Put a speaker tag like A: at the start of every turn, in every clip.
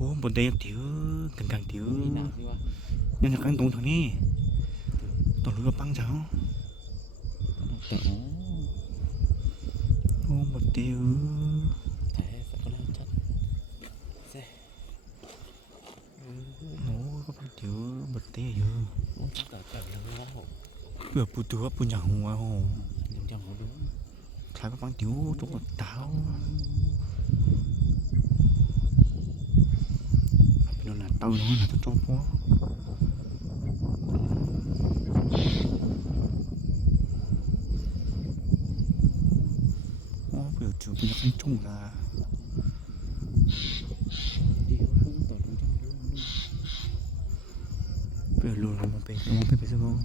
A: โอ้บนเตียงติ๋วกันกลางเติ๋วยังกลางตรงทางนี้ต้องรู้ว่าปังเจ้าโอ้บนเตียวโอ้ก็ปังติ๋วบนเตียยู่เกือบปูตัวปูหยางหัวโอ้หยังหัวดูใครก็ปังติ๋วตัวเต้า trông là đi, không tờ đúng trong đúng đúng bây giờ lùi là một bên một bên bây giờ không?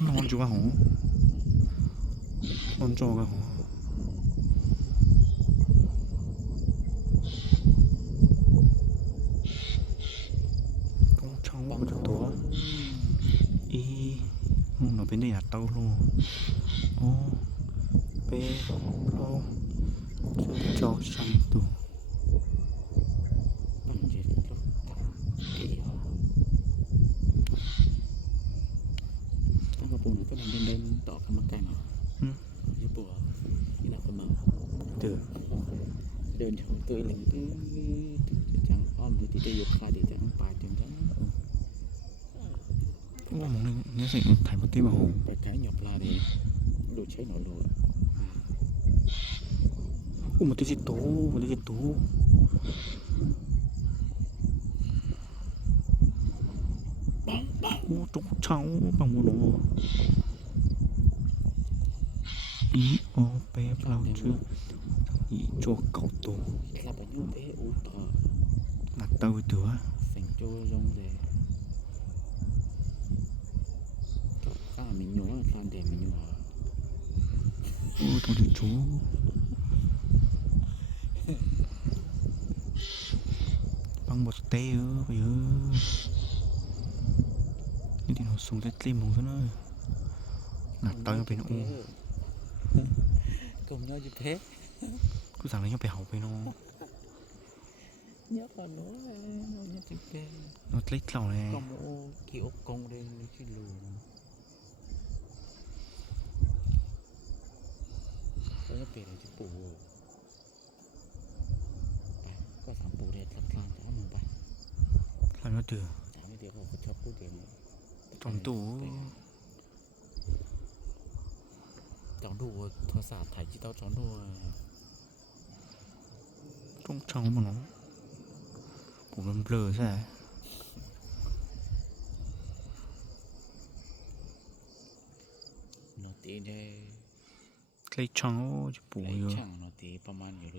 A: Non chú hả? Non cho cái hả? ช่องบ้องจังตัวอีหนูเป็นได้หยาเต้าโลโอเปโลจอสังตัว
B: ปูก็เดินเดินต่อกันมาไกลมาอยู่ปัวนี่หนัเกันมาเจอเดินแถวตัวเองตึ้งจังอ้อมดูที่จะยกขาดีจังปาดจังจัง
A: tôi cũng mong nên nhớ sự thay một tí mà hồn
B: bài cái nhập là thì đồ cháy nổ lụa
A: ô một tí gì tố một tí gì tố ô trúc cháu bằng một đồ ý ô bé lao chưa? Ý cho cậu tố là bao nhiêu bé ủ tỏ là tao tựa. Thành cho rong về
B: các mình nhổ là sao để mình nhổ
A: ô tao đi chú bằng một tê ơ bây giờ đi thì nó xuống rất lên mong cho nó là tao nó bên ô
B: cùng nhau như thế.
A: Cứ rằng nó phải học với nó.
B: Nhớ vào nó nó nhớ
A: P nó lấy lòng này.
B: Mô kiểu con đây cái lùn có มาเดือไม่เดือผมก็ชอบพูดเองจอมตู่จอมตู่โทรศัพท์ถ่ายจิตเอาจอมตู่
A: ต้องช่างมันหรอผมมันเบลอใช่ไหมนอตีได้ใกล้ช่างโอ้จะปู่เย
B: อะใกล้ช่างนอตีปรย